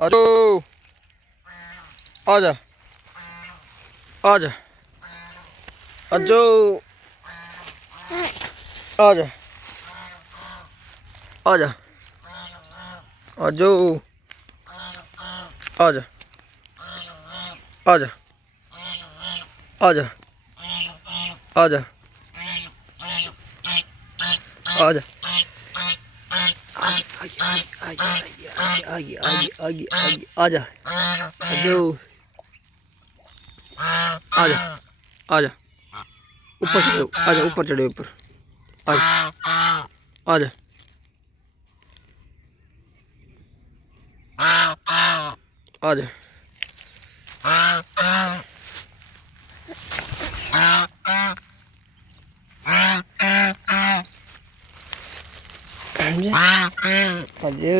अजो आजा आजा अजो आजा आजा अजो आजा आजा आजा आजा आजा आजा अजो आजा आजा ऊपर चढ़े आजा ऊपर चढ़े ऊपर आजा आजा आजा अजो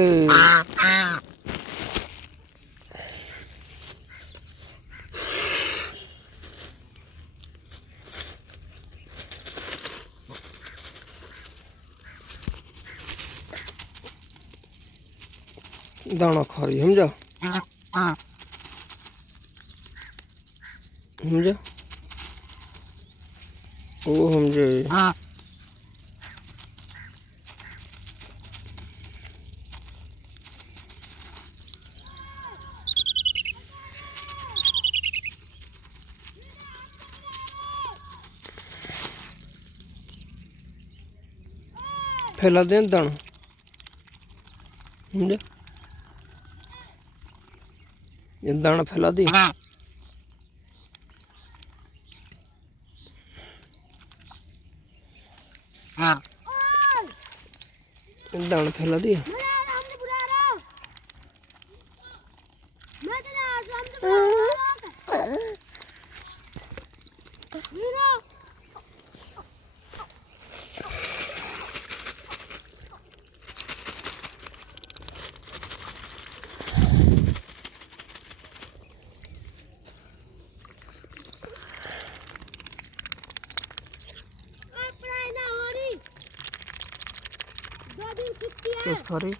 दाना खा रही समझा समझा ओ समझे फैला दें दाना समझा ये दाना फैला दे दाना फैला दिया किस खरी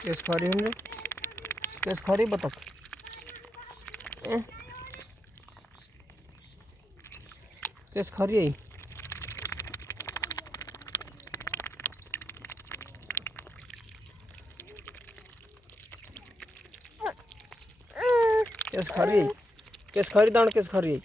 किस खरी हमने किस खरी बतख किस खरी आई किस खरी दान किस खरी